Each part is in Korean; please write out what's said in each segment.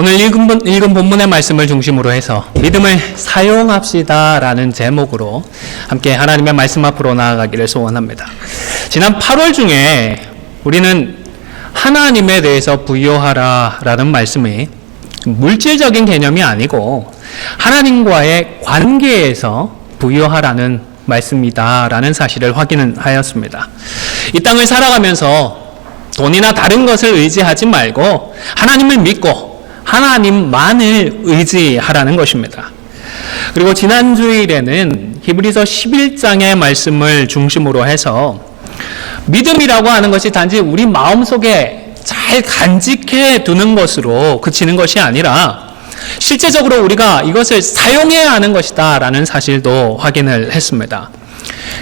오늘 읽은 본문의 말씀을 중심으로 해서 믿음을 사용합시다 라는 제목으로 함께 하나님의 말씀 앞으로 나아가기를 소원합니다. 지난 8월 중에 우리는 하나님에 대해서 부요하라 라는 말씀이 물질적인 개념이 아니고 하나님과의 관계에서 부요하라는 말씀이다 라는 사실을 확인하였습니다. 이 땅을 살아가면서 돈이나 다른 것을 의지하지 말고 하나님을 믿고 하나님만을 의지하라는 것입니다. 그리고 지난 주일에는 히브리서 11장의 말씀을 중심으로 해서 믿음이라고 하는 것이 단지 우리 마음속에 잘 간직해 두는 것으로 그치는 것이 아니라 실제적으로 우리가 이것을 사용해야 하는 것이다 라는 사실도 확인을 했습니다.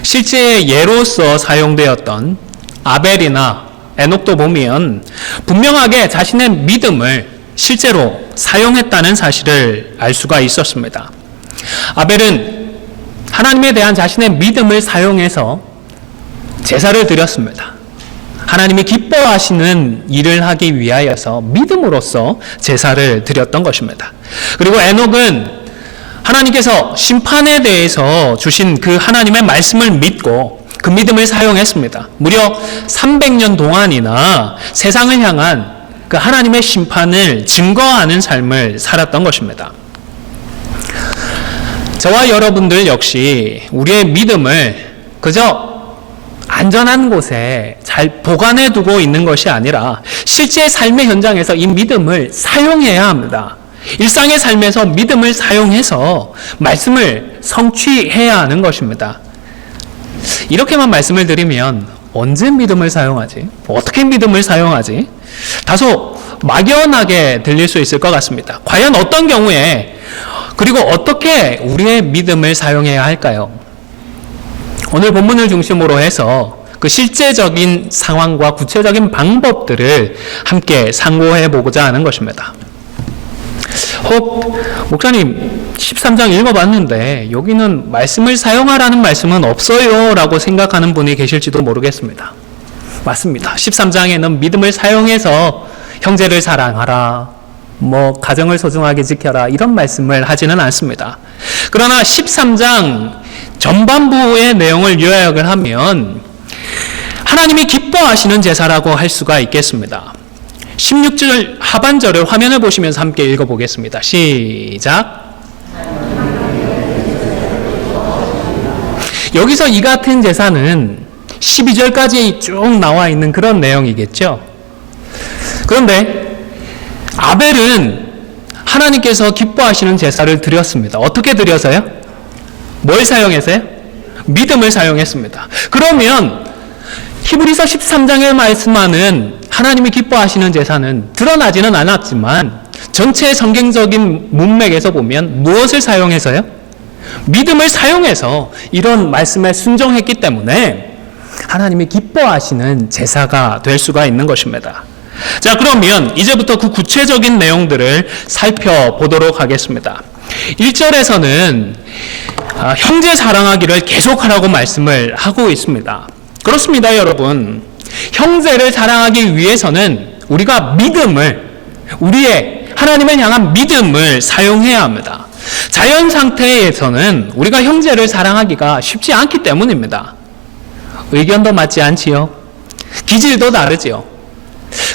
실제 예로서 사용되었던 아벨이나 에녹도 보면 분명하게 자신의 믿음을 실제로 사용했다는 사실을 알 수가 있었습니다. 아벨은 하나님에 대한 자신의 믿음을 사용해서 제사를 드렸습니다. 하나님이 기뻐하시는 일을 하기 위하여서 믿음으로써 제사를 드렸던 것입니다. 그리고 에녹은 하나님께서 심판에 대해서 주신 그 하나님의 말씀을 믿고 그 믿음을 사용했습니다. 무려 300년 동안이나 세상을 향한 그 하나님의 심판을 증거하는 삶을 살았던 것입니다. 저와 여러분들 역시 우리의 믿음을 그저 안전한 곳에 잘 보관해 두고 있는 것이 아니라 실제 삶의 현장에서 이 믿음을 사용해야 합니다. 일상의 삶에서 믿음을 사용해서 말씀을 성취해야 하는 것입니다. 이렇게만 말씀을 드리면 언제 믿음을 사용하지? 어떻게 믿음을 사용하지? 다소 막연하게 들릴 수 있을 것 같습니다. 과연 어떤 경우에 그리고 어떻게 우리의 믿음을 사용해야 할까요? 오늘 본문을 중심으로 해서 그 실제적인 상황과 구체적인 방법들을 함께 상고해 보고자 하는 것입니다. 혹 목사님 13장 읽어봤는데 여기는 말씀을 사용하라는 말씀은 없어요 라고 생각하는 분이 계실지도 모르겠습니다. 맞습니다. 13장에는 믿음을 사용해서 형제를 사랑하라, 가정을 소중하게 지켜라 이런 말씀을 하지는 않습니다. 그러나 13장 전반부의 내용을 요약을 하면 하나님이 기뻐하시는 제사라고 할 수가 있겠습니다. 16절 하반절을 화면을 보시면서 함께 읽어보겠습니다. 시작. 여기서 이 같은 제사는 12절까지 쭉 나와 있는 그런 내용이겠죠. 그런데 아벨은 하나님께서 기뻐하시는 제사를 드렸습니다. 어떻게 드려서요? 뭘 사용해서요? 믿음을 사용했습니다. 그러면 히브리서 13장에 말씀하는 하나님이 기뻐하시는 제사는 드러나지는 않았지만 전체 성경적인 문맥에서 보면 무엇을 사용해서요? 믿음을 사용해서 이런 말씀에 순종했기 때문에 하나님이 기뻐하시는 제사가 될 수가 있는 것입니다. 자, 그러면 이제부터 그 구체적인 내용들을 살펴보도록 하겠습니다. 1절에서는 형제 사랑하기를 계속하라고 말씀을 하고 있습니다. 그렇습니다, 여러분. 형제를 사랑하기 위해서는 우리가 믿음을, 우리의 하나님을 향한 믿음을 사용해야 합니다. 자연 상태에서는 우리가 형제를 사랑하기가 쉽지 않기 때문입니다. 의견도 맞지 않지요? 기질도 다르지요?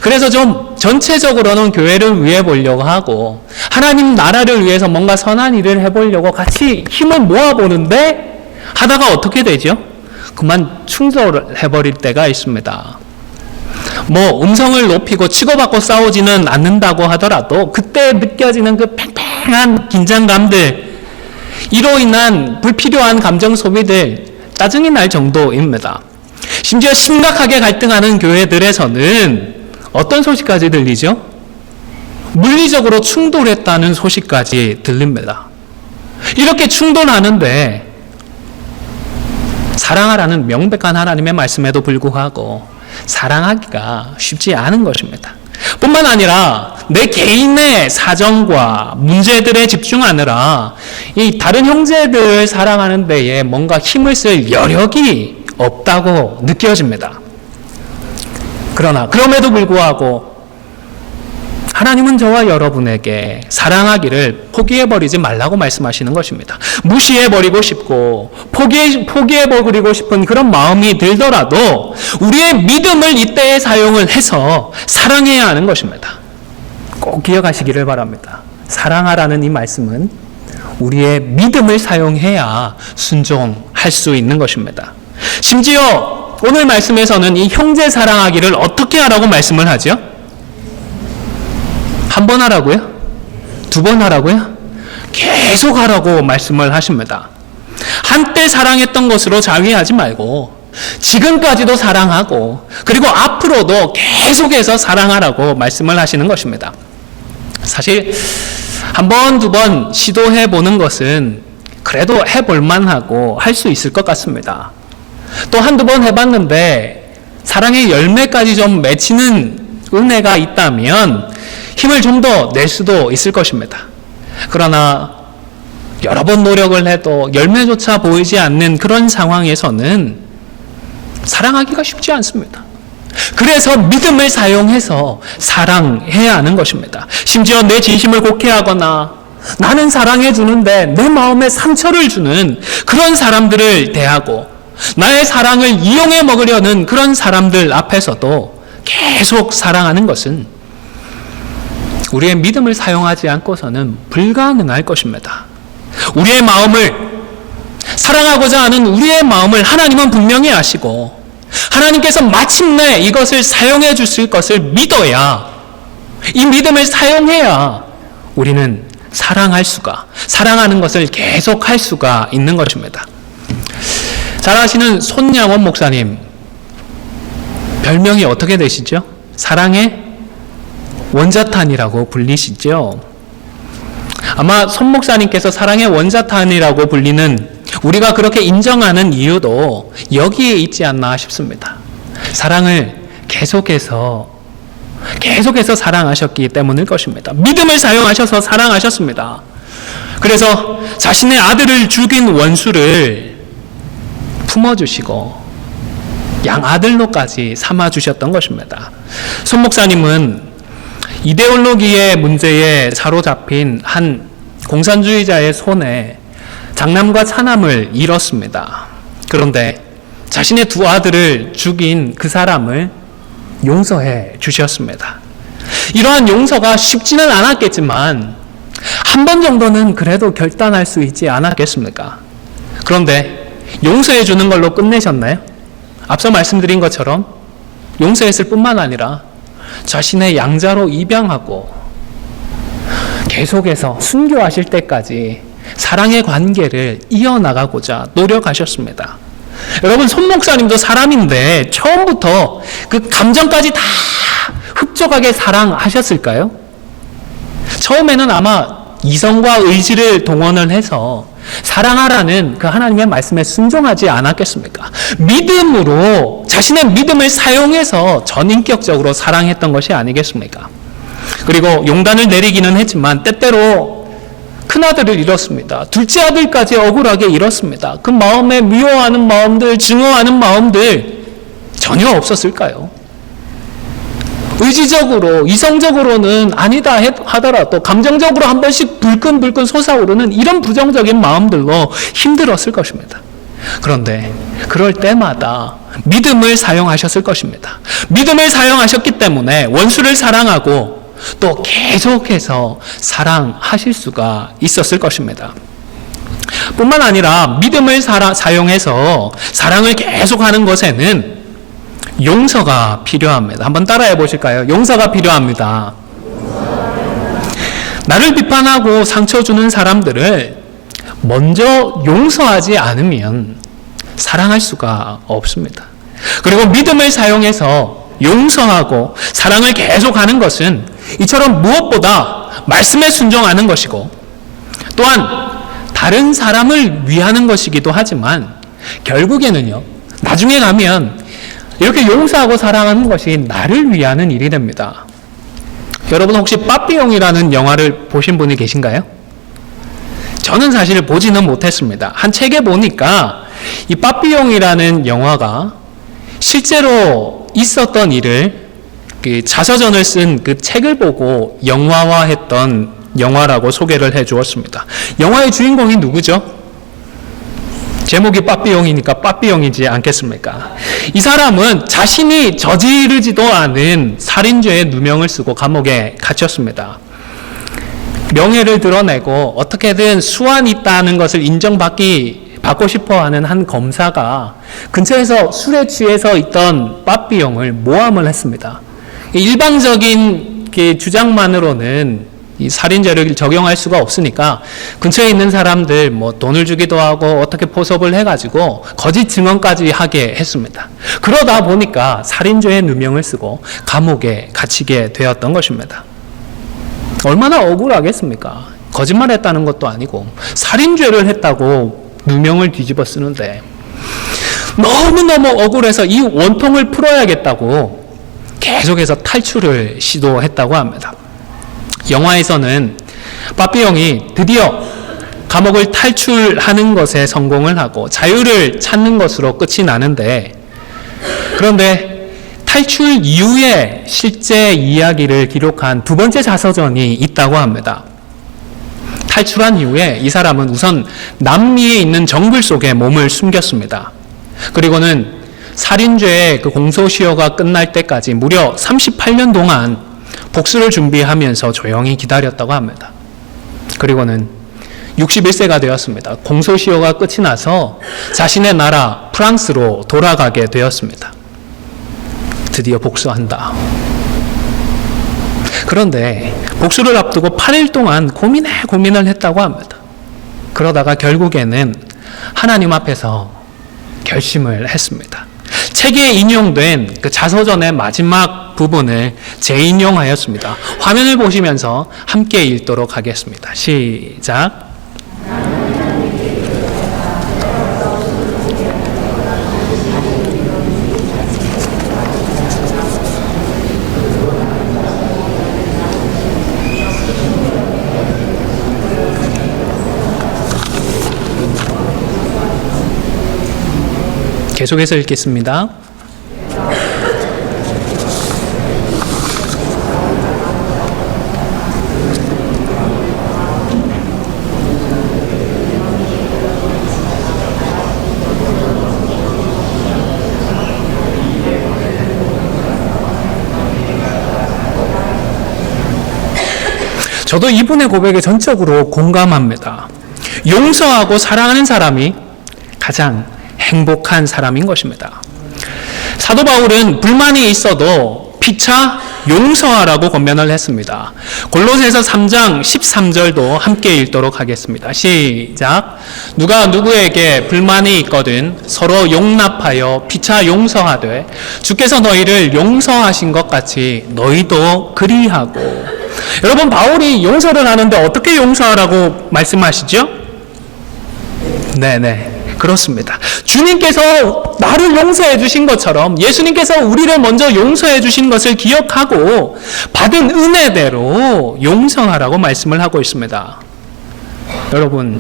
그래서 좀 전체적으로는 교회를 위해 보려고 하고 하나님 나라를 위해서 뭔가 선한 일을 해보려고 같이 힘을 모아보는데 하다가 어떻게 되죠? 그만 충돌해버릴 때가 있습니다. 음성을 높이고 치고받고 싸우지는 않는다고 하더라도 그때 느껴지는 그 팽팽한 긴장감들, 이로 인한 불필요한 감정 소비들, 짜증이 날 정도입니다. 심지어 심각하게 갈등하는 교회들에서는 어떤 소식까지 들리죠? 물리적으로 충돌했다는 소식까지 들립니다. 이렇게 충돌하는데 사랑하라는 명백한 하나님의 말씀에도 불구하고 사랑하기가 쉽지 않은 것입니다. 뿐만 아니라 내 개인의 사정과 문제들에 집중하느라 이 다른 형제들을 사랑하는 데에 뭔가 힘을 쓸 여력이 없다고 느껴집니다. 그러나 그럼에도 불구하고 하나님은 저와 여러분에게 사랑하기를 포기해버리지 말라고 말씀하시는 것입니다. 무시해버리고 싶고 포기해버리고 싶은 그런 마음이 들더라도 우리의 믿음을 이때에 사용을 해서 사랑해야 하는 것입니다. 꼭 기억하시기를 바랍니다. 사랑하라는 이 말씀은 우리의 믿음을 사용해야 순종할 수 있는 것입니다. 심지어 오늘 말씀에서는 이 형제 사랑하기를 어떻게 하라고 말씀을 하죠? 한 번 하라고요? 두 번 하라고요? 계속 하라고 말씀을 하십니다. 한때 사랑했던 것으로 자위하지 말고 지금까지도 사랑하고 그리고 앞으로도 계속해서 사랑하라고 말씀을 하시는 것입니다. 사실 한 번, 두 번 시도해 보는 것은 그래도 해볼 만하고 할 수 있을 것 같습니다. 또 한두 번 해봤는데 사랑의 열매까지 좀 맺히는 은혜가 있다면 힘을 좀 더 낼 수도 있을 것입니다. 그러나 여러 번 노력을 해도 열매조차 보이지 않는 그런 상황에서는 사랑하기가 쉽지 않습니다. 그래서 믿음을 사용해서 사랑해야 하는 것입니다. 심지어 내 진심을 곡해하거나 나는 사랑해 주는데 내 마음에 상처를 주는 그런 사람들을 대하고 나의 사랑을 이용해 먹으려는 그런 사람들 앞에서도 계속 사랑하는 것은 우리의 믿음을 사용하지 않고서는 불가능할 것입니다. 우리의 마음을 사랑하고자 하는 우리의 마음을 하나님은 분명히 아시고 하나님께서 마침내 이것을 사용해 주실 것을 믿어야 이 믿음을 사용해야 우리는 사랑하는 것을 계속할 수가 있는 것입니다. 잘 아시는 손양원 목사님 별명이 어떻게 되시죠? 사랑의 원자탄이라고 불리시죠. 아마 손 목사님께서 사랑의 원자탄이라고 불리는 우리가 그렇게 인정하는 이유도 여기에 있지 않나 싶습니다. 사랑을 계속해서 사랑하셨기 때문일 것입니다. 믿음을 사용하셔서 사랑하셨습니다. 그래서 자신의 아들을 죽인 원수를 품어주시고 양아들로까지 삼아주셨던 것입니다. 손 목사님은 이데올로기의 문제에 사로잡힌 한 공산주의자의 손에 장남과 차남을 잃었습니다. 그런데 자신의 두 아들을 죽인 그 사람을 용서해 주셨습니다. 이러한 용서가 쉽지는 않았겠지만 한 번 정도는 그래도 결단할 수 있지 않았겠습니까? 그런데 용서해 주는 걸로 끝내셨나요? 앞서 말씀드린 것처럼 용서했을 뿐만 아니라 자신의 양자로 입양하고 계속해서 순교하실 때까지 사랑의 관계를 이어나가고자 노력하셨습니다. 여러분, 손 목사님도 사람인데 처음부터 그 감정까지 다 흡족하게 사랑하셨을까요? 처음에는 아마 이성과 의지를 동원을 해서 사랑하라는 그 하나님의 말씀에 순종하지 않았겠습니까? 믿음으로 자신의 믿음을 사용해서 전인격적으로 사랑했던 것이 아니겠습니까? 그리고 용단을 내리기는 했지만 때때로 큰아들을 잃었습니다. 둘째 아들까지 억울하게 잃었습니다. 그 마음에 미워하는 마음들, 증오하는 마음들 전혀 없었을까요? 의지적으로, 이성적으로는 아니다 하더라도 감정적으로 한 번씩 불끈불끈 솟아오르는 이런 부정적인 마음들로 힘들었을 것입니다. 그런데 그럴 때마다 믿음을 사용하셨을 것입니다. 믿음을 사용하셨기 때문에 원수를 사랑하고 또 계속해서 사랑하실 수가 있었을 것입니다. 뿐만 아니라 믿음을 사용해서 사랑을 계속하는 것에는 용서가 필요합니다. 한번 따라해 보실까요? 용서가 필요합니다. 나를 비판하고 상처 주는 사람들을 먼저 용서하지 않으면 사랑할 수가 없습니다. 그리고 믿음을 사용해서 용서하고 사랑을 계속하는 것은 이처럼 무엇보다 말씀에 순종하는 것이고 또한 다른 사람을 위하는 것이기도 하지만 결국에는요, 나중에 가면 이렇게 용서하고 사랑하는 것이 나를 위하는 일이 됩니다. 여러분 혹시 빠삐용이라는 영화를 보신 분이 계신가요? 저는 사실 보지는 못했습니다. 한 책에 보니까 이 빠삐용이라는 영화가 실제로 있었던 일을 그 자서전을 쓴 그 책을 보고 영화화했던 영화라고 소개를 해 주었습니다. 영화의 주인공이 누구죠? 제목이 빠삐용이니까 빠삐용이지 않겠습니까? 이 사람은 자신이 저지르지도 않은 살인죄의 누명을 쓰고 감옥에 갇혔습니다. 명예를 드러내고 어떻게든 수완이 있다는 것을 인정받고 싶어하는 한 검사가 근처에서 술에 취해서 있던 빠삐용을 모함을 했습니다. 일방적인 주장만으로는 이 살인죄를 적용할 수가 없으니까 근처에 있는 사람들 돈을 주기도 하고 어떻게 포섭을 해가지고 거짓 증언까지 하게 했습니다. 그러다 보니까 살인죄의 누명을 쓰고 감옥에 갇히게 되었던 것입니다. 얼마나 억울하겠습니까? 거짓말했다는 것도 아니고 살인죄를 했다고 누명을 뒤집어 쓰는데 너무너무 억울해서 이 원통을 풀어야겠다고 계속해서 탈출을 시도했다고 합니다. 영화에서는 빠삐용이 드디어 감옥을 탈출하는 것에 성공을 하고 자유를 찾는 것으로 끝이 나는데, 그런데 탈출 이후의 실제 이야기를 기록한 두 번째 자서전이 있다고 합니다. 탈출한 이후에 이 사람은 우선 남미에 있는 정글 속에 몸을 숨겼습니다. 그리고는 살인죄의 그 공소시효가 끝날 때까지 무려 38년 동안 복수를 준비하면서 조용히 기다렸다고 합니다. 그리고는 61세가 되었습니다. 공소시효가 끝이 나서 자신의 나라 프랑스로 돌아가게 되었습니다. 드디어 복수한다. 그런데 복수를 앞두고 8일 동안 고민을 했다고 합니다. 그러다가 결국에는 하나님 앞에서 결심을 했습니다. 책에 인용된 그 자서전의 마지막 부분을 재인용하였습니다. 화면을 보시면서 함께 읽도록 하겠습니다. 시작. 계속해서 읽겠습니다. 저도 이분의 고백에 전적으로 공감합니다. 용서하고 사랑하는 사람이 가장 행복한 사람인 것입니다. 사도 바울은 불만이 있어도 피차 용서하라고 권면을 했습니다. 골로새서 3장 13절도 함께 읽도록 하겠습니다. 시작. 누가 누구에게 불만이 있거든 서로 용납하여 피차 용서하되 주께서 너희를 용서하신 것 같이 너희도 그리하고. 여러분, 바울이 용서를 하는데 어떻게 용서하라고 말씀하시죠? 네네. 그렇습니다. 주님께서 나를 용서해 주신 것처럼 예수님께서 우리를 먼저 용서해 주신 것을 기억하고 받은 은혜대로 용서하라고 말씀을 하고 있습니다. 여러분,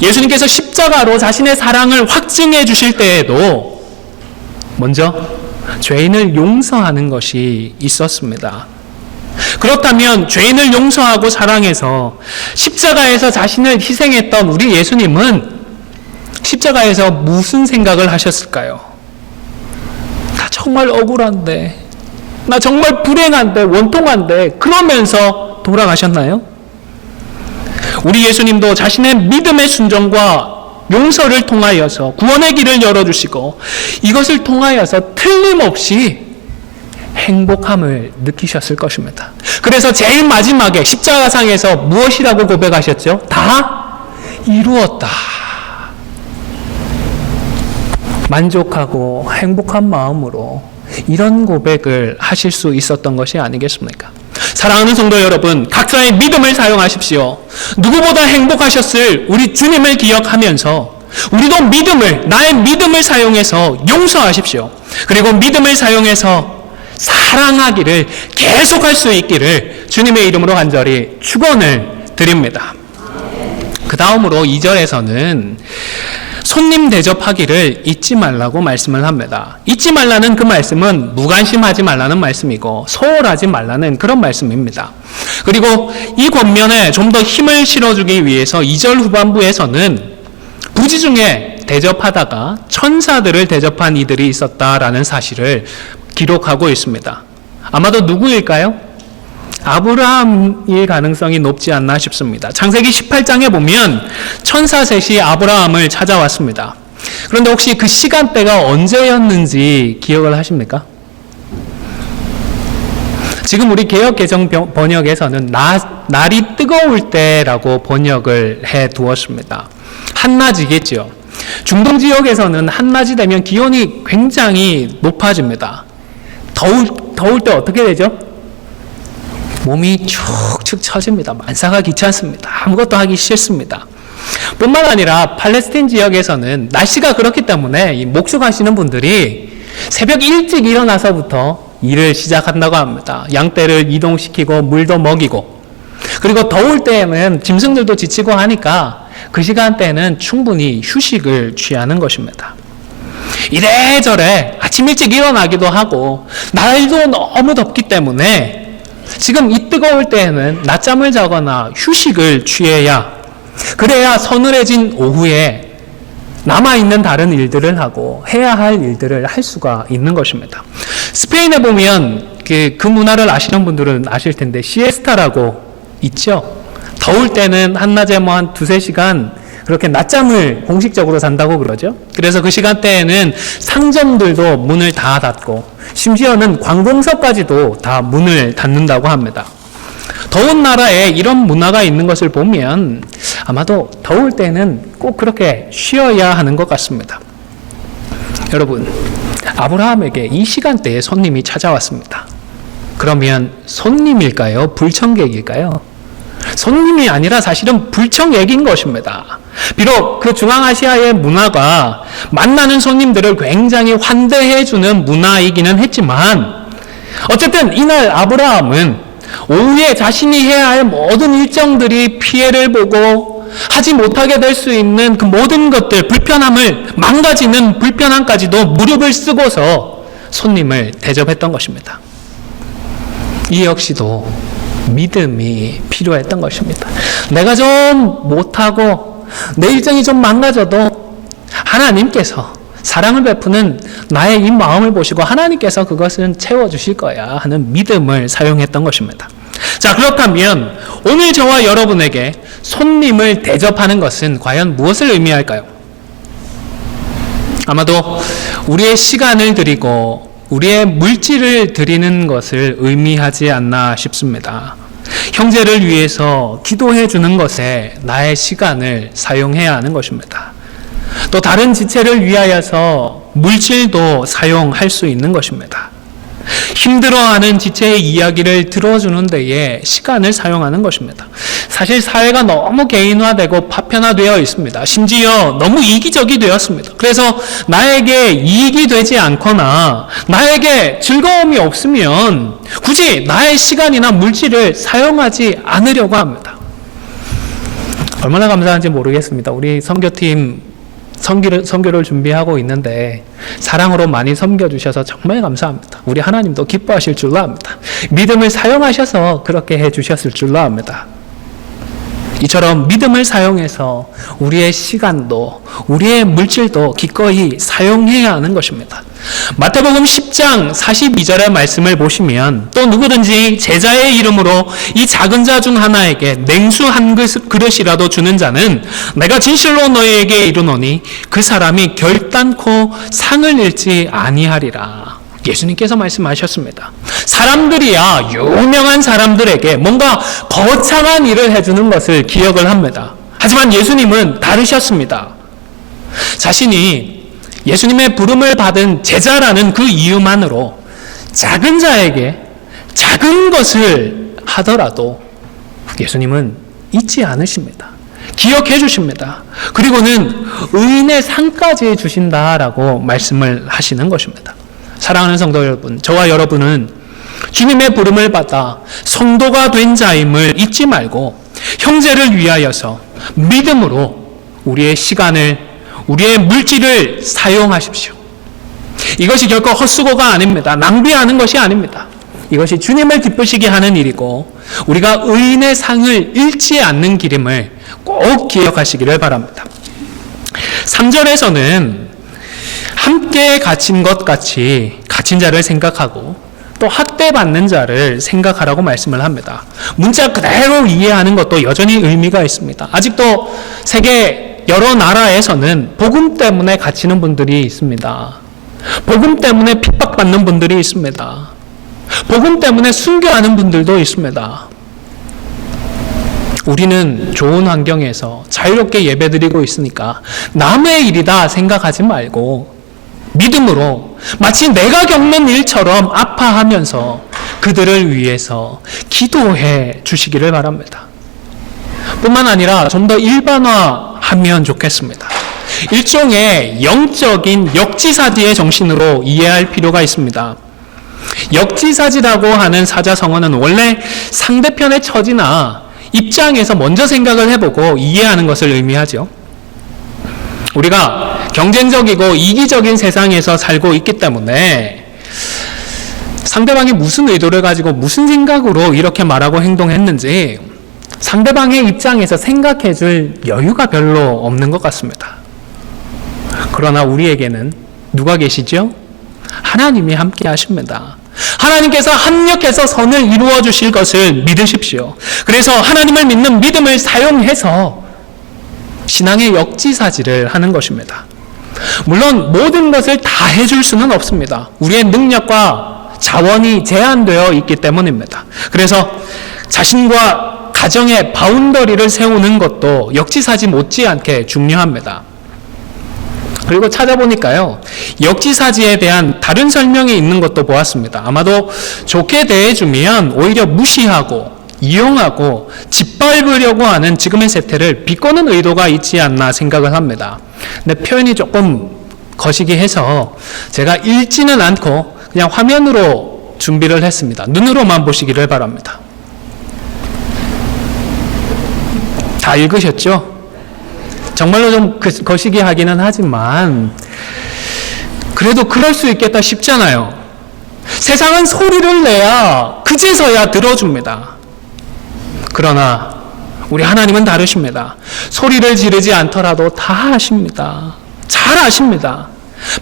예수님께서 십자가로 자신의 사랑을 확증해 주실 때에도 먼저 죄인을 용서하는 것이 있었습니다. 그렇다면 죄인을 용서하고 사랑해서 십자가에서 자신을 희생했던 우리 예수님은 십자가에서 무슨 생각을 하셨을까요? 나 정말 억울한데, 나 정말 불행한데, 원통한데, 그러면서 돌아가셨나요? 우리 예수님도 자신의 믿음의 순종과 용서를 통하여서 구원의 길을 열어주시고 이것을 통하여서 틀림없이 행복함을 느끼셨을 것입니다. 그래서 제일 마지막에 십자가상에서 무엇이라고 고백하셨죠? 다 이루었다. 만족하고 행복한 마음으로 이런 고백을 하실 수 있었던 것이 아니겠습니까? 사랑하는 성도 여러분, 각자의 믿음을 사용하십시오. 누구보다 행복하셨을 우리 주님을 기억하면서 우리도 나의 믿음을 사용해서 용서하십시오. 그리고 믿음을 사용해서 사랑하기를 계속할 수 있기를 주님의 이름으로 간절히 축원을 드립니다. 그 다음으로 2절에서는 손님 대접하기를 잊지 말라고 말씀을 합니다. 잊지 말라는 그 말씀은 무관심하지 말라는 말씀이고 소홀하지 말라는 그런 말씀입니다. 그리고 이 권면에 좀 더 힘을 실어주기 위해서 2절 후반부에서는 부지 중에 대접하다가 천사들을 대접한 이들이 있었다라는 사실을 기록하고 있습니다. 아마도 누구일까요? 아브라함일 가능성이 높지 않나 싶습니다. 창세기 18장에 보면 천사 셋이 아브라함을 찾아왔습니다. 그런데 혹시 그 시간대가 언제였는지 기억을 하십니까? 지금 우리 개역 개정 번역에서는 날이 뜨거울 때라고 번역을 해 두었습니다. 한낮이겠죠. 중동 지역에서는 한낮이 되면 기온이 굉장히 높아집니다. 더울 때 어떻게 되죠? 몸이 축축 처집니다. 만사가 귀찮습니다. 아무것도 하기 싫습니다. 뿐만 아니라 팔레스틴 지역에서는 날씨가 그렇기 때문에 이 목축하시는 분들이 새벽 일찍 일어나서부터 일을 시작한다고 합니다. 양떼를 이동시키고 물도 먹이고, 그리고 더울 때에는 짐승들도 지치고 하니까 그 시간대에는 충분히 휴식을 취하는 것입니다. 이래저래 아침 일찍 일어나기도 하고 날도 너무 덥기 때문에 지금 이 뜨거울 때에는 낮잠을 자거나 휴식을 취해야, 그래야 서늘해진 오후에 남아있는 다른 일들을 하고 해야 할 일들을 할 수가 있는 것입니다. 스페인에 보면 그 문화를 아시는 분들은 아실 텐데 시에스타라고 있죠. 더울 때는 한낮에 뭐 한 2-3시간 그렇게 낮잠을 공식적으로 잔다고 그러죠. 그래서 그 시간대에는 상점들도 문을 다 닫고 심지어는 관공서까지도 다 문을 닫는다고 합니다. 더운 나라에 이런 문화가 있는 것을 보면 아마도 더울 때는 꼭 그렇게 쉬어야 하는 것 같습니다. 여러분, 아브라함에게 이 시간대에 손님이 찾아왔습니다. 그러면 손님일까요? 불청객일까요? 손님이 아니라 사실은 불청객인 것입니다. 비록 그 중앙아시아의 문화가 만나는 손님들을 굉장히 환대해주는 문화이기는 했지만, 어쨌든 이날 아브라함은 오후에 자신이 해야 할 모든 일정들이 피해를 보고 하지 못하게 될 수 있는 그 모든 것들, 불편함을 망가지는 불편함까지도 무릎을 쓰고서 손님을 대접했던 것입니다. 이 역시도 믿음이 필요했던 것입니다. 내가 좀 못하고 내 일정이 좀 망가져도 하나님께서 사랑을 베푸는 나의 이 마음을 보시고 하나님께서 그것은 채워주실 거야 하는 믿음을 사용했던 것입니다. 자, 그렇다면 오늘 저와 여러분에게 손님을 대접하는 것은 과연 무엇을 의미할까요? 아마도 우리의 시간을 드리고 우리의 물질을 드리는 것을 의미하지 않나 싶습니다. 형제를 위해서 기도해 주는 것에 나의 시간을 사용해야 하는 것입니다. 또 다른 지체를 위하여서 물질도 사용할 수 있는 것입니다. 힘들어하는 지체의 이야기를 들어주는 데에 시간을 사용하는 것입니다. 사실 사회가 너무 개인화되고 파편화되어 있습니다. 심지어 너무 이기적이 되었습니다. 그래서 나에게 이익이 되지 않거나 나에게 즐거움이 없으면 굳이 나의 시간이나 물질을 사용하지 않으려고 합니다. 얼마나 감사한지 모르겠습니다. 우리 선교팀 선교를 준비하고 있는데 사랑으로 많이 섬겨주셔서 정말 감사합니다. 우리 하나님도 기뻐하실 줄로 압니다. 믿음을 사용하셔서 그렇게 해주셨을 줄로 압니다. 이처럼 믿음을 사용해서 우리의 시간도 우리의 물질도 기꺼이 사용해야 하는 것입니다. 마태복음 10장 42절의 말씀을 보시면 또 누구든지 제자의 이름으로 이 작은 자 중 하나에게 냉수 한 그릇이라도 주는 자는 내가 진실로 너희에게 이르노니 그 사람이 결단코 상을 잃지 아니하리라. 예수님께서 말씀하셨습니다. 사람들이야 유명한 사람들에게 뭔가 거창한 일을 해주는 것을 기억을 합니다. 하지만 예수님은 다르셨습니다. 자신이 예수님의 부름을 받은 제자라는 그 이유만으로 작은 자에게 작은 것을 하더라도 예수님은 잊지 않으십니다. 기억해 주십니다. 그리고는 의인의 상까지 주신다라고 말씀을 하시는 것입니다. 사랑하는 성도 여러분, 저와 여러분은 주님의 부름을 받아 성도가 된 자임을 잊지 말고 형제를 위하여서 믿음으로 우리의 시간을, 우리의 물질을 사용하십시오. 이것이 결코 헛수고가 아닙니다. 낭비하는 것이 아닙니다. 이것이 주님을 기쁘시게 하는 일이고 우리가 의인의 상을 잃지 않는 길임을 꼭 기억하시기를 바랍니다. 3절에서는 함께 갇힌 것 같이 갇힌 자를 생각하고 또 학대받는 자를 생각하라고 말씀을 합니다. 문자 그대로 이해하는 것도 여전히 의미가 있습니다. 아직도 세계 여러 나라에서는 복음 때문에 갇히는 분들이 있습니다. 복음 때문에 핍박받는 분들이 있습니다. 복음 때문에 순교하는 분들도 있습니다. 우리는 좋은 환경에서 자유롭게 예배드리고 있으니까 남의 일이다 생각하지 말고 믿음으로 마치 내가 겪는 일처럼 아파하면서 그들을 위해서 기도해 주시기를 바랍니다. 뿐만 아니라 좀 더 일반화하면 좋겠습니다. 일종의 영적인 역지사지의 정신으로 이해할 필요가 있습니다. 역지사지라고 하는 사자성어는 원래 상대편의 처지나 입장에서 먼저 생각을 해보고 이해하는 것을 의미하죠. 우리가 경쟁적이고 이기적인 세상에서 살고 있기 때문에 상대방이 무슨 의도를 가지고 무슨 생각으로 이렇게 말하고 행동했는지 상대방의 입장에서 생각해 줄 여유가 별로 없는 것 같습니다. 그러나 우리에게는 누가 계시죠? 하나님이 함께 하십니다. 하나님께서 합력해서 선을 이루어 주실 것을 믿으십시오. 그래서 하나님을 믿는 믿음을 사용해서 신앙의 역지사지를 하는 것입니다. 물론 모든 것을 다 해줄 수는 없습니다. 우리의 능력과 자원이 제한되어 있기 때문입니다. 그래서 자신과 가정의 바운더리를 세우는 것도 역지사지 못지않게 중요합니다. 그리고 찾아보니까요, 역지사지에 대한 다른 설명이 있는 것도 보았습니다. 아마도 좋게 대해주면 오히려 무시하고 이용하고 짓밟으려고 하는 지금의 세태를 비꼬는 의도가 있지 않나 생각을 합니다. 근데 표현이 조금 거시기해서 제가 읽지는 않고 그냥 화면으로 준비를 했습니다. 눈으로만 보시기를 바랍니다. 다 읽으셨죠? 정말로 좀 거시기하기는 하지만 그래도 그럴 수 있겠다 싶잖아요. 세상은 소리를 내야 그제서야 들어줍니다. 그러나 우리 하나님은 다르십니다. 소리를 지르지 않더라도 다 아십니다. 잘 아십니다.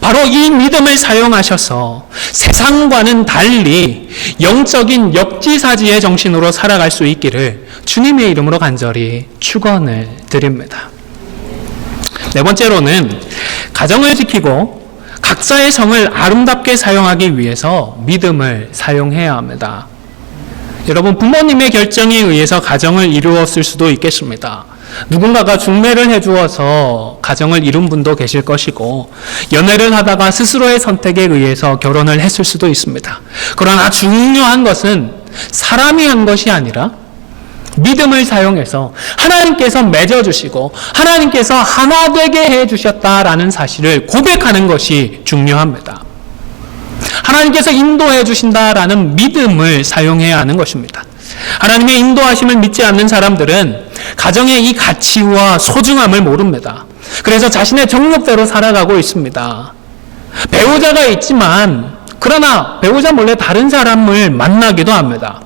바로 이 믿음을 사용하셔서 세상과는 달리 영적인 역지사지의 정신으로 살아갈 수 있기를 주님의 이름으로 간절히 축원을 드립니다. 네 번째로는 가정을 지키고 각자의 성을 아름답게 사용하기 위해서 믿음을 사용해야 합니다. 여러분, 부모님의 결정에 의해서 가정을 이루었을 수도 있겠습니다. 누군가가 중매를 해주어서 가정을 이룬 분도 계실 것이고 연애를 하다가 스스로의 선택에 의해서 결혼을 했을 수도 있습니다. 그러나 중요한 것은 사람이 한 것이 아니라 믿음을 사용해서 하나님께서 맺어주시고 하나님께서 하나 되게 해주셨다라는 사실을 고백하는 것이 중요합니다. 하나님께서 인도해 주신다라는 믿음을 사용해야 하는 것입니다. 하나님의 인도하심을 믿지 않는 사람들은 가정의 이 가치와 소중함을 모릅니다. 그래서 자신의 정욕대로 살아가고 있습니다. 배우자가 있지만 그러나 배우자 몰래 다른 사람을 만나기도 합니다.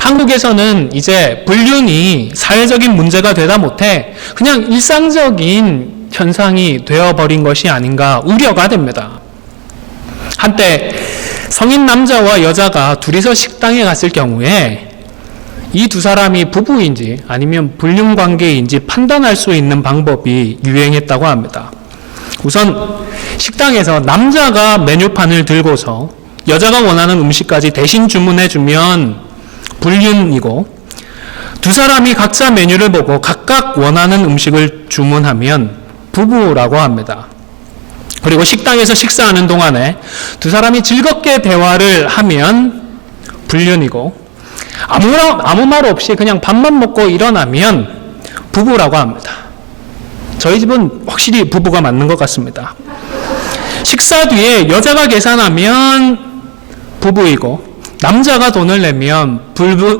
한국에서는 이제 불륜이 사회적인 문제가 되다 못해 그냥 일상적인 현상이 되어버린 것이 아닌가 우려가 됩니다. 한때 성인 남자와 여자가 둘이서 식당에 갔을 경우에 이 두 사람이 부부인지 아니면 불륜 관계인지 판단할 수 있는 방법이 유행했다고 합니다. 우선 식당에서 남자가 메뉴판을 들고서 여자가 원하는 음식까지 대신 주문해주면 불륜이고, 두 사람이 각자 메뉴를 보고 각각 원하는 음식을 주문하면 부부라고 합니다. 그리고 식당에서 식사하는 동안에 두 사람이 즐겁게 대화를 하면 불륜이고, 아무 말 없이 그냥 밥만 먹고 일어나면 부부라고 합니다. 저희 집은 확실히 부부가 맞는 것 같습니다. 식사 뒤에 여자가 계산하면 부부이고 남자가 돈을 내면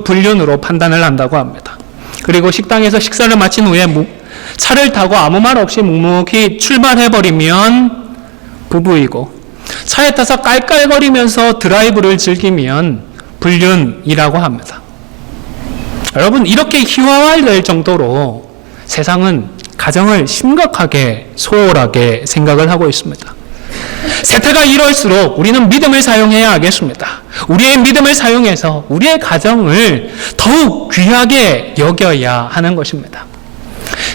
불륜으로 판단을 한다고 합니다. 그리고 식당에서 식사를 마친 후에 차를 타고 아무 말 없이 묵묵히 출발해버리면 부부이고, 차에 타서 깔깔거리면서 드라이브를 즐기면 불륜이라고 합니다. 여러분, 이렇게 희화화될 정도로 세상은 가정을 심각하게 소홀하게 생각을 하고 있습니다. 세태가 이럴수록 우리는 믿음을 사용해야 하겠습니다. 우리의 믿음을 사용해서 우리의 가정을 더욱 귀하게 여겨야 하는 것입니다.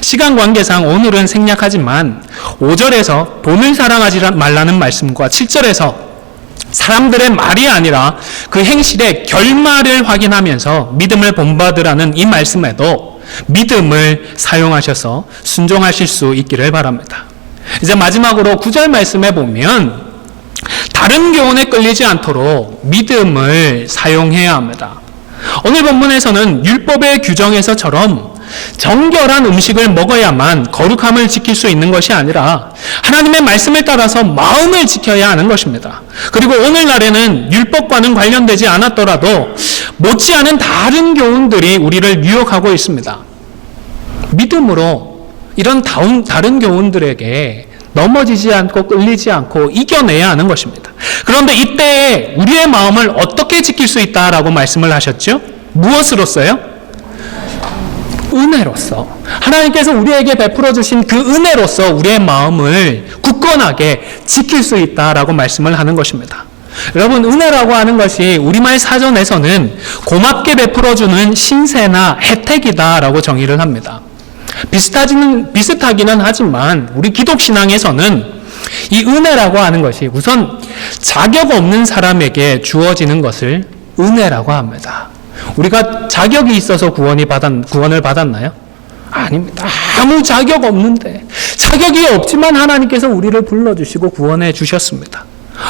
시간 관계상 오늘은 생략하지만 5절에서 돈을 사랑하지 말라는 말씀과 7절에서 사람들의 말이 아니라 그 행실의 결말을 확인하면서 믿음을 본받으라는 이 말씀에도 믿음을 사용하셔서 순종하실 수 있기를 바랍니다. 이제 마지막으로 9절 말씀에 보면 다른 교훈에 끌리지 않도록 믿음을 사용해야 합니다. 오늘 본문에서는 율법의 규정에서처럼 정결한 음식을 먹어야만 거룩함을 지킬 수 있는 것이 아니라 하나님의 말씀을 따라서 마음을 지켜야 하는 것입니다. 그리고 오늘날에는 율법과는 관련되지 않았더라도 못지않은 다른 교훈들이 우리를 유혹하고 있습니다. 믿음으로 이런 다른 교훈들에게 넘어지지 않고 끌리지 않고 이겨내야 하는 것입니다. 그런데 이때 우리의 마음을 어떻게 지킬 수 있다라고 말씀을 하셨죠? 무엇으로써요? 은혜로서. 하나님께서 우리에게 베풀어 주신 그 은혜로서 우리의 마음을 굳건하게 지킬 수 있다라고 말씀을 하는 것입니다. 여러분, 은혜라고 하는 것이 우리말 사전에서는 고맙게 베풀어 주는 신세나 혜택이다라고 정의를 합니다. 비슷하기는 하지만 우리 기독신앙에서는 이 은혜라고 하는 것이 우선 자격 없는 사람에게 주어지는 것을 은혜라고 합니다. 우리가 자격이 있어서 구원을 받았나요? 아닙니다. 아무 자격 없는데, 자격이 없지만 하나님께서 우리를 불러주시고 구원해 주셨습니다.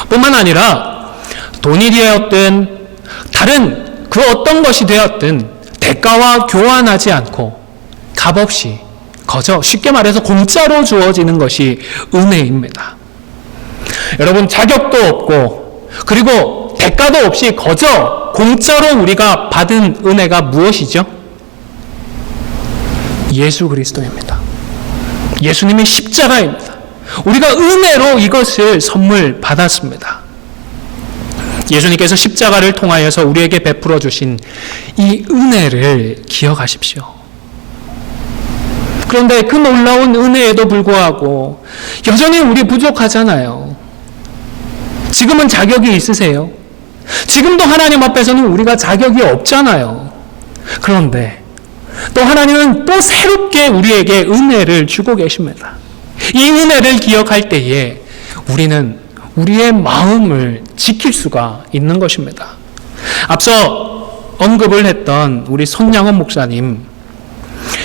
뿐만 아니라 돈이 되었든 다른 그 어떤 것이 되었든 대가와 교환하지 않고 값없이 거저, 쉽게 말해서 공짜로 주어지는 것이 은혜입니다. 여러분, 자격도 없고 그리고 대가도 없이 거저 공짜로 우리가 받은 은혜가 무엇이죠? 예수 그리스도입니다. 예수님의 십자가입니다. 우리가 은혜로 이것을 선물 받았습니다. 예수님께서 십자가를 통하여서 우리에게 베풀어 주신 이 은혜를 기억하십시오. 그런데 그 놀라운 은혜에도 불구하고 여전히 우리 부족하잖아요. 지금은 자격이 있으세요? 지금도 하나님 앞에서는 우리가 자격이 없잖아요. 그런데 또 하나님은 또 새롭게 우리에게 은혜를 주고 계십니다. 이 은혜를 기억할 때에 우리는 우리의 마음을 지킬 수가 있는 것입니다. 앞서 언급을 했던 우리 손양원 목사님,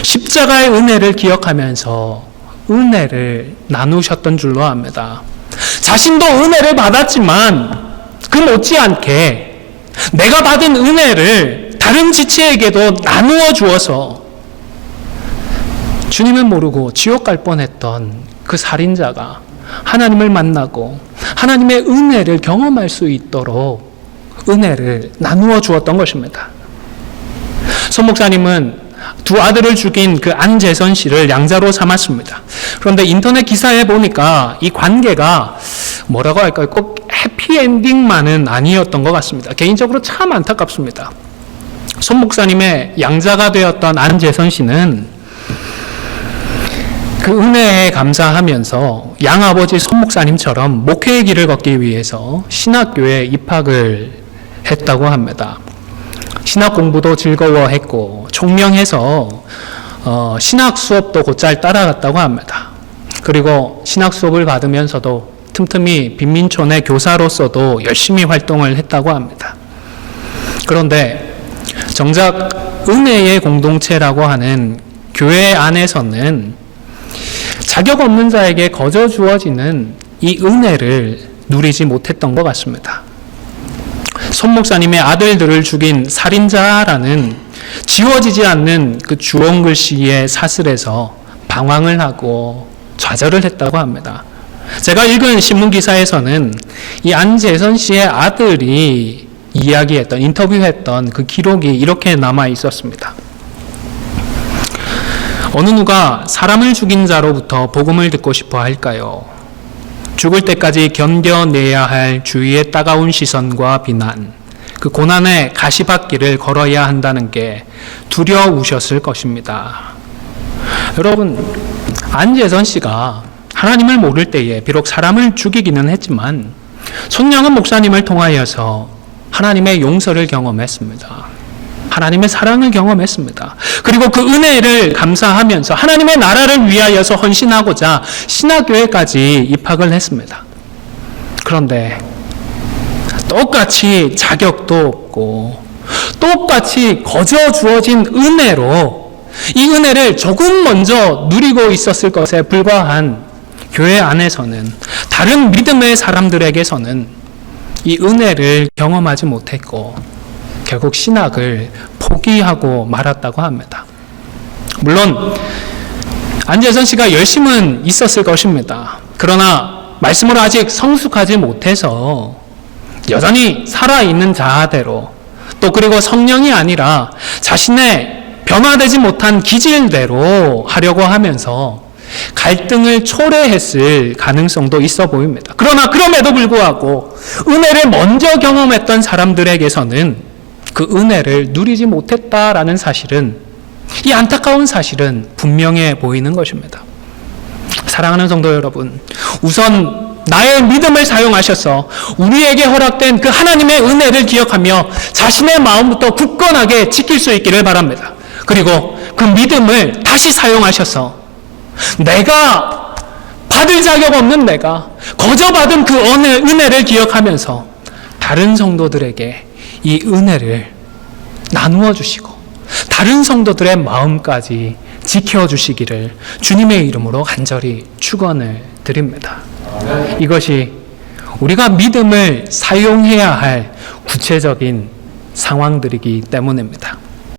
십자가의 은혜를 기억하면서 은혜를 나누셨던 줄로 압니다. 자신도 은혜를 받았지만 그 못지않게 내가 받은 은혜를 다른 지체에게도 나누어 주어서 주님을 모르고 지옥 갈 뻔했던 그 살인자가 하나님을 만나고 하나님의 은혜를 경험할 수 있도록 은혜를 나누어 주었던 것입니다. 손 목사님은 두 아들을 죽인 그 안재선 씨를 양자로 삼았습니다. 그런데 인터넷 기사에 보니까 이 관계가 뭐라고 할까요? 꼭 해피엔딩만은 아니었던 것 같습니다. 개인적으로 참 안타깝습니다. 손 목사님의 양자가 되었던 안재선 씨는 그 은혜에 감사하면서 양아버지 손 목사님처럼 목회의 길을 걷기 위해서 신학교에 입학을 했다고 합니다. 신학 공부도 즐거워했고 총명해서 신학 수업도 곧잘 따라갔다고 합니다. 그리고 신학 수업을 받으면서도 틈틈이 빈민촌의 교사로서도 열심히 활동을 했다고 합니다. 그런데 정작 은혜의 공동체라고 하는 교회 안에서는 자격 없는 자에게 거저 주어지는 이 은혜를 누리지 못했던 것 같습니다. 손 목사님의 아들들을 죽인 살인자라는 지워지지 않는 그 주홍 글씨의 사슬에서 방황을 하고 좌절을 했다고 합니다. 제가 읽은 신문 기사에서는 이 안재선 씨의 아들이 이야기했던, 인터뷰했던 그 기록이 이렇게 남아 있었습니다. 어느 누가 사람을 죽인 자로부터 복음을 듣고 싶어 할까요? 죽을 때까지 견뎌내야 할 주위의 따가운 시선과 비난, 그 고난의 가시밭길을 걸어야 한다는 게 두려우셨을 것입니다. 여러분, 안재선 씨가 하나님을 모를 때에 비록 사람을 죽이기는 했지만 손양은 목사님을 통하여서 하나님의 용서를 경험했습니다. 하나님의 사랑을 경험했습니다. 그리고 그 은혜를 감사하면서 하나님의 나라를 위하여서 헌신하고자 신학교회까지 입학을 했습니다. 그런데 똑같이 자격도 없고 똑같이 거저 주어진 은혜로 이 은혜를 조금 먼저 누리고 있었을 것에 불과한 교회 안에서는, 다른 믿음의 사람들에게서는 이 은혜를 경험하지 못했고 결국 신학을 포기하고 말았다고 합니다. 물론 안재선 씨가 열심은 있었을 것입니다. 그러나 말씀을 아직 성숙하지 못해서 여전히 살아있는 자아대로, 또 그리고 성령이 아니라 자신의 변화되지 못한 기질대로 하려고 하면서 갈등을 초래했을 가능성도 있어 보입니다. 그러나 그럼에도 불구하고 은혜를 먼저 경험했던 사람들에게서는 그 은혜를 누리지 못했다라는 사실은, 이 안타까운 사실은 분명해 보이는 것입니다. 사랑하는 성도 여러분, 우선 나의 믿음을 사용하셔서 우리에게 허락된 그 하나님의 은혜를 기억하며 자신의 마음부터 굳건하게 지킬 수 있기를 바랍니다. 그리고 그 믿음을 다시 사용하셔서 내가 받을 자격 없는 내가 거저 받은 그 은혜를 기억하면서 다른 성도들에게 이 은혜를 나누어 주시고 다른 성도들의 마음까지 지켜주시기를 주님의 이름으로 간절히 축원을 드립니다. 이것이 우리가 믿음을 사용해야 할 구체적인 상황들이기 때문입니다.